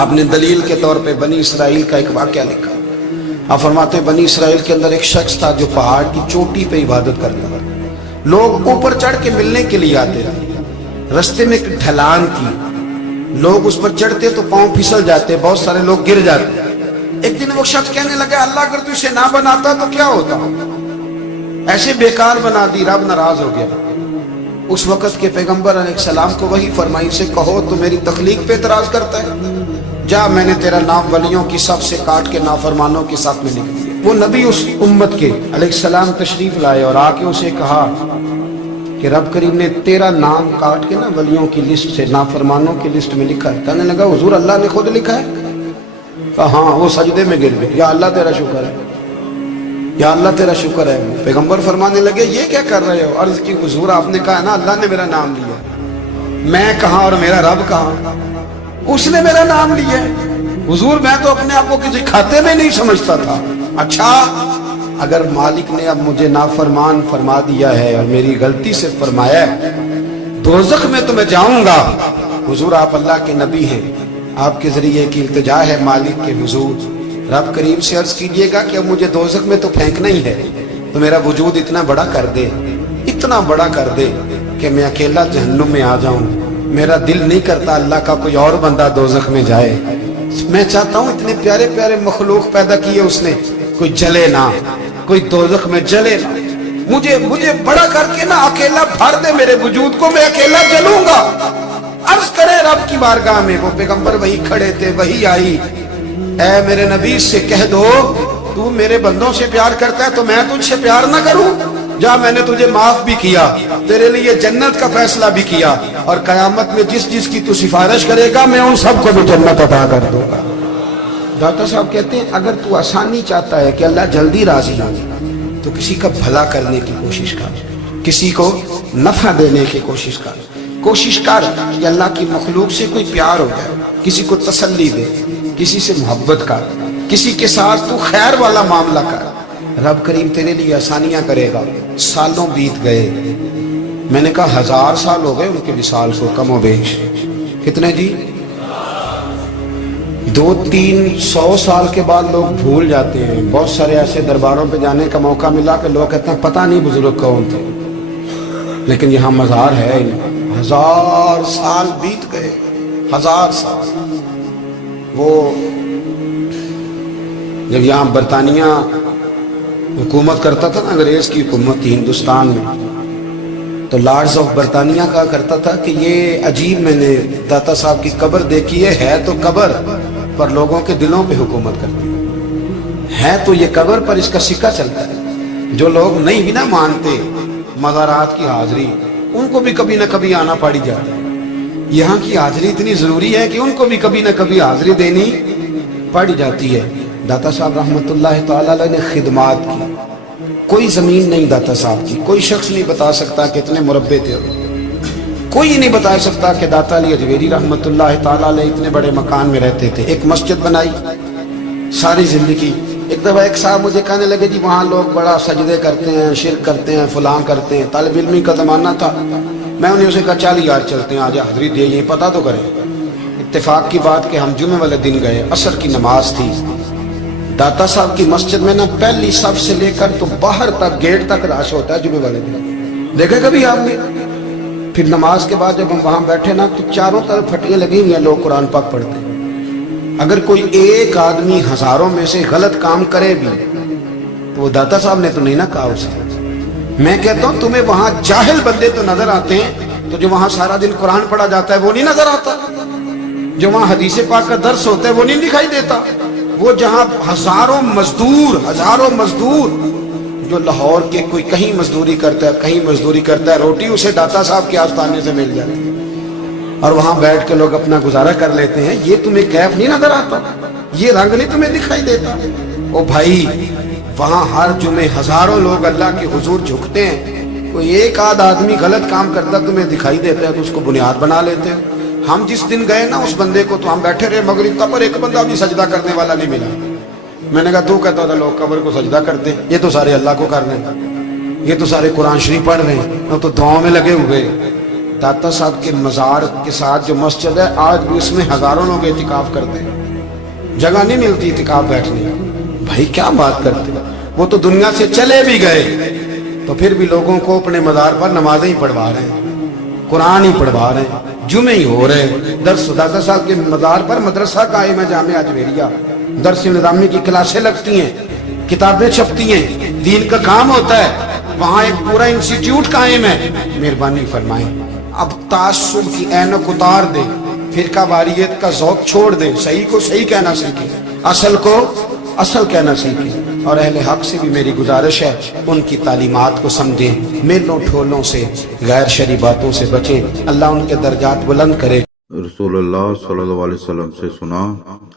آپ نے دلیل کے طور پہ بنی اسرائیل کا ایک واقعہ لکھا۔ آپ فرماتے ہیں بنی اسرائیل کے اندر ایک شخص تھا جو پہاڑ کی چوٹی پہ عبادت کرتا تھا، لوگ اوپر چڑھ کے ملنے کے لیے آتے تھے، رستے میں ایک ڈھلان تھی، لوگ اس پر چڑھتے تو پاؤں پھسل جاتے، بہت سارے لوگ گر جاتے۔ ایک دن وہ شخص کہنے لگا اللہ اگر تو اسے نہ بناتا تو کیا ہوتا، ایسے بیکار بنا دی، رب ناراض ہو گیا۔ اس وقت کے پیغمبر علیہ السلام کو وحی فرمائی سے کہو تو میری تخلیق پہ اعتراض کرتا ہے، جا میں نے تیرا نام ولیوں کی صف سے کاٹ کے نافرمانوں کی صف میں لکھ دیا۔ وہ نبی اس امت کے علیہ السلام تشریف لائے اور آ کے اسے کہا کہ رب کریم نے تیرا نام کاٹ کے نا ولیوں کی لسٹ سے نافرمانوں کی لسٹ میں لکھا ہے۔ کہنے لگا حضور اللہ نے خود لکھا ہے؟ کہا ہاں۔ وہ سجدے میں گر گئے، یا اللہ تیرا شکر ہے، یا اللہ تیرا شکر ہے۔ پیغمبر فرمانے لگے یہ کیا کر رہے ہو؟ عرض کی حضور آپ نے کہا نا اللہ نے میرا نام لیا، میں کہاں اور میرا رب کہاں؟ اس نے میرا نام لیا حضور، میں تو اپنے آپ کو کسی کھاتے میں نہیں سمجھتا تھا۔ اچھا اگر مالک نے اب مجھے نافرمان فرما دیا ہے اور میری غلطی سے فرمایا ہے، دوزخ میں تو میں جاؤں گا۔ حضور آپ اللہ کے نبی ہیں، آپ کے ذریعے کی التجا ہے مالک کے حضور، رب کریم سے عرض کیجئے گا کہ اب مجھے دوزخ میں تو پھینکنا ہی ہے، تو میرا وجود اتنا بڑا کر دے، اتنا بڑا کر دے کہ میں اکیلا جہنم میں آ جاؤں۔ میرا دل نہیں کرتا اللہ کا کوئی اور بندہ دوزخ میں جائے، میں چاہتا ہوں اتنے پیارے پیارے مخلوق پیدا کیے اس نے، کوئی جلے نہ، کوئی دوزخ میں جلے نہ، مجھے بڑا کر کے نہ اکیلا بھر دے میرے وجود کو، میں اکیلا جلوں گا۔ عرض کرے رب کی بارگاہ میں، وہ پیغمبر وہی کھڑے تھے، وہی آئی، اے میرے نبی سے کہہ دو تو میرے بندوں سے پیار کرتا ہے تو میں تجھ سے پیار نہ کروں؟ جا میں نے تجھے معاف بھی کیا، تیرے لیے جنت کا فیصلہ بھی کیا، اور قیامت میں جس کی تو سفارش کرے گا میں ان سب کو بھی جنت عطا کر دوں گا۔ داتا صاحب کہتے ہیں اگر تو آسانی چاہتا ہے کہ اللہ جلدی راضی ہو تو کسی کا بھلا کرنے کی کوشش کر، کسی کو نفع دینے کی کوشش کر کہ اللہ کی مخلوق سے کوئی پیار ہو جائے، کسی کو تسلی دے، کسی سے محبت کر، کسی کے ساتھ تو خیر والا معاملہ کر، رب کریم تیرے لیے آسانیاں کرے گا۔ سالوں بیت گئے، میں نے کہا 1000 سال ہو گئے ان کے وصال کو کم و بیش، کتنے جی؟ 200-300 سال کے بعد لوگ بھول جاتے ہیں۔ بہت سارے ایسے درباروں پہ جانے کا موقع ملا کہ لوگ کہتے ہیں پتہ نہیں بزرگ کون تھے، لیکن یہاں مزار ہے، 1000 سال بیت گئے، 1000 سال۔ وہ جب یہاں برطانیہ حکومت کرتا تھا نا، انگریز کی حکومت تھی ہندوستان میں، تو لارڈز آف برطانیہ کہا کرتا تھا کہ یہ عجیب، میں نے داتا صاحب کی قبر دیکھی ہے تو قبر پر لوگوں کے دلوں پہ حکومت کرتی ہے تو یہ قبر پر اس کا سکہ چلتا ہے۔ جو لوگ نہیں بھی نہ مانتے مزارات کی حاضری، ان کو بھی کبھی نہ کبھی آنا پڑ جاتا ہے۔ یہاں کی حاضری اتنی ضروری ہے کہ ان کو بھی کبھی نہ کبھی حاضری دینی پڑ جاتی ہے۔ داتا صاحب رحمت اللہ تعالی علیہ نے خدمات کی، کوئی زمین نہیں داتا صاحب کی، کوئی شخص نہیں بتا سکتا کہ اتنے مربع تھے، کوئی نہیں بتا سکتا کہ داتا علی اجمیری رحمت اللہ تعالی علیہ اتنے بڑے مکان میں رہتے تھے۔ ایک مسجد بنائی ساری زندگی۔ ایک دفعہ ایک صاحب مجھے کہنے لگے جی وہاں لوگ بڑا سجدے کرتے ہیں، شرک کرتے ہیں، فلاں کرتے ہیں، طالب علمی کا زمانہ تھا۔ میں انہیں اسے کہا چل یار چلتے ہیں، آج حاضری دے، یہ پتہ تو کریں۔ اتفاق کی بات کہ ہم جمعے والے دن گئے، عصر کی نماز تھی، داتا صاحب کی مسجد میں نا پہلی صف سے لے کر تو باہر تک گیٹ تک رش ہوتا ہے جمعے والے دن، دیکھے کبھی آپ نے؟ پھر نماز کے بعد جب ہم وہاں بیٹھے نا تو چاروں طرف پھٹیاں لگی ہوئی ہیں، لوگ قرآن پاک پڑھتے ہیں۔ اگر کوئی ایک آدمی ہزاروں میں سے غلط کام کرے بھی تو وہ داتا صاحب نے تو نہیں نہ کہا اسے۔ میں کہتا ہوں تمہیں وہاں جاہل بندے تو نظر آتے ہیں، تو جو وہاں سارا دن قرآن پڑھا جاتا ہے وہ نہیں نظر آتا، جو وہاں حدیث پاک کا درس ہوتا ہے وہ نہیں دکھائی دیتا، وہ جہاں ہزاروں مزدور جو لاہور کے کوئی کہیں مزدوری کرتا ہے روٹی اسے داتا صاحب کے آستانے سے مل جاتی ہے اور وہاں بیٹھ کے لوگ اپنا گزارا کر لیتے ہیں. یہ تمہیں کیف نہیں نظر آتا؟ یہ رنگ نہیں تمہیں دکھائی دیتا؟ او بھائی وہاں ہر جمعے ہزاروں لوگ اللہ کے حضور جھکتے ہیں. کوئی ایک آدھ آدمی غلط کام کرتا تمہیں دکھائی دیتا ہے تو اس کو بنیاد بنا لیتے ہیں. ہم جس دن گئے نا اس بندے کو تو ہم بیٹھے رہے مغرب تک پر ایک بندہ بھی سجدہ کرنے والا نہیں ملا. میں نے کہا تو کہتا تھا لوگ قبر کو سجدہ کرتے ہیں، یہ تو سارے اللہ کو کر رہے ہیں، یہ تو سارے قرآن شریف پڑھ رہے ہیں، وہ تو دعاؤں میں لگے ہوئے. داتا صاحب کے مزار کے ساتھ جو مسجد ہے آج بھی اس میں ہزاروں لوگ اعتکاف کرتے ہیں، جگہ نہیں ملتی اعتکاف بیٹھنے کی. بھائی کیا بات کرتے ہیں؟ وہ تو دنیا سے چلے بھی گئے تو پھر بھی لوگوں کو اپنے مزار پر نمازیں ہی پڑھوا رہے ہیں، قرآن ہی پڑھوا رہے ہیں، جمعے ہی ہو رہے ہیں. درس داتا صاحب کے مزار پر مدرسہ قائم ہے جامعہ اجمیریہ، درس نظامی کی کلاسیں لگتی ہیں، کتابیں چھپتی ہیں، دین کا کام ہوتا ہے، وہاں ایک پورا انسٹیٹیوٹ قائم ہے. مہربانی فرمائیں اب تعصب کی اینک اتار دے، فرقہ واریت کا ذوق چھوڑ دے، صحیح کو صحیح کہنا سیکھیں، اصل کو اصل کہنا سیکھیں. اور اہل حق سے بھی میری گزارش ہے ان کی تعلیمات کو سمجھیں، میلوں ٹھولوں سے غیر شرعی باتوں سے بچیں. اللہ ان کے درجات بلند کرے. رسول اللہ صلی اللہ علیہ وسلم سے سنا،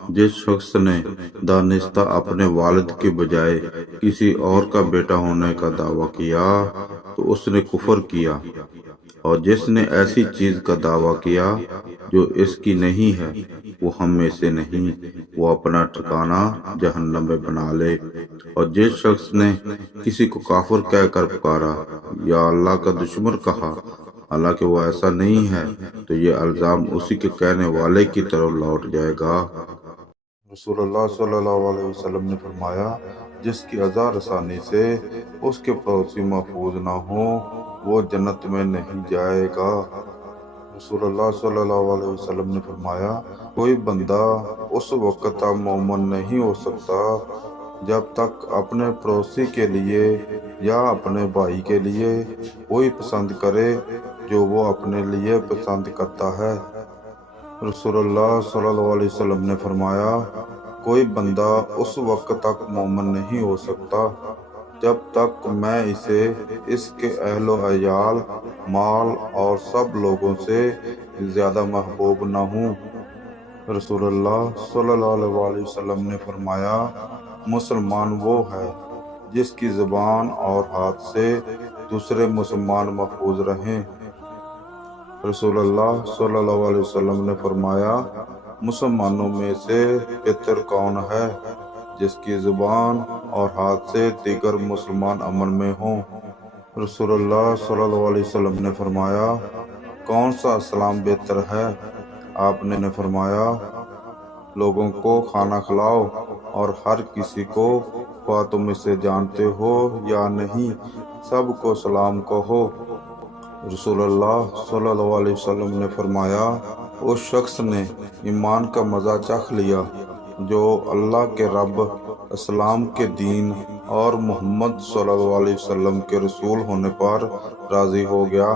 جس شخص نے دانستہ اپنے والد کے بجائے کسی اور کا بیٹا ہونے کا دعویٰ کیا تو اس نے کفر کیا، اور جس نے ایسی چیز کا دعویٰ کیا جو اس کی نہیں ہے وہ ہم میں سے نہیں، وہ اپنا ٹھکانہ جہنم میں بنا لے. اور جس شخص نے کسی کو کافر کہہ کر پکارا یا اللہ کا دشمن کہا حالانکہ وہ ایسا نہیں ہے تو یہ الزام اسی کے کہنے والے کی طرف لوٹ جائے گا. رسول اللہ صلی اللہ علیہ وسلم نے فرمایا، جس کی ازا رسانی سے اس کے پڑوسی محفوظ نہ ہوں وہ جنت میں نہیں جائے گا. رسول اللہ صلی اللہ علیہ وسلم نے فرمایا، کوئی بندہ اس وقت تک مومن نہیں ہو سکتا جب تک اپنے پڑوسی کے لیے یا اپنے بھائی کے لیے وہی پسند کرے جو وہ اپنے لیے پسند کرتا ہے. رسول اللہ صلی اللہ علیہ وسلم نے فرمایا، کوئی بندہ اس وقت تک مومن نہیں ہو سکتا جب تک میں اسے اس کے اہل و عیال، مال اور سب لوگوں سے زیادہ محبوب نہ ہوں. رسول اللہ صلی اللہ علیہ وسلم نے فرمایا، مسلمان وہ ہے جس کی زبان اور ہاتھ سے دوسرے مسلمان محفوظ رہیں. رسول اللہ صلی اللہ علیہ وسلم نے فرمایا، مسلمانوں میں سے بہتر کون ہے؟ جس کی زبان اور ہاتھ سے دیگر مسلمان امن میں ہوں. رسول اللہ صلی اللہ علیہ وسلم نے فرمایا، کون سا اسلام بہتر ہے؟ آپ نے فرمایا، لوگوں کو کھانا کھلاؤ اور ہر کسی کو، خواہ تم اسے جانتے ہو یا نہیں، سب کو سلام کہو. رسول اللہ صلی اللہ علیہ وسلم نے فرمایا، اس شخص نے ایمان کا مزہ چکھ لیا جو اللہ کے رب، اسلام کے دین اور محمد صلی اللہ علیہ وسلم کے رسول ہونے پر راضی ہو گیا.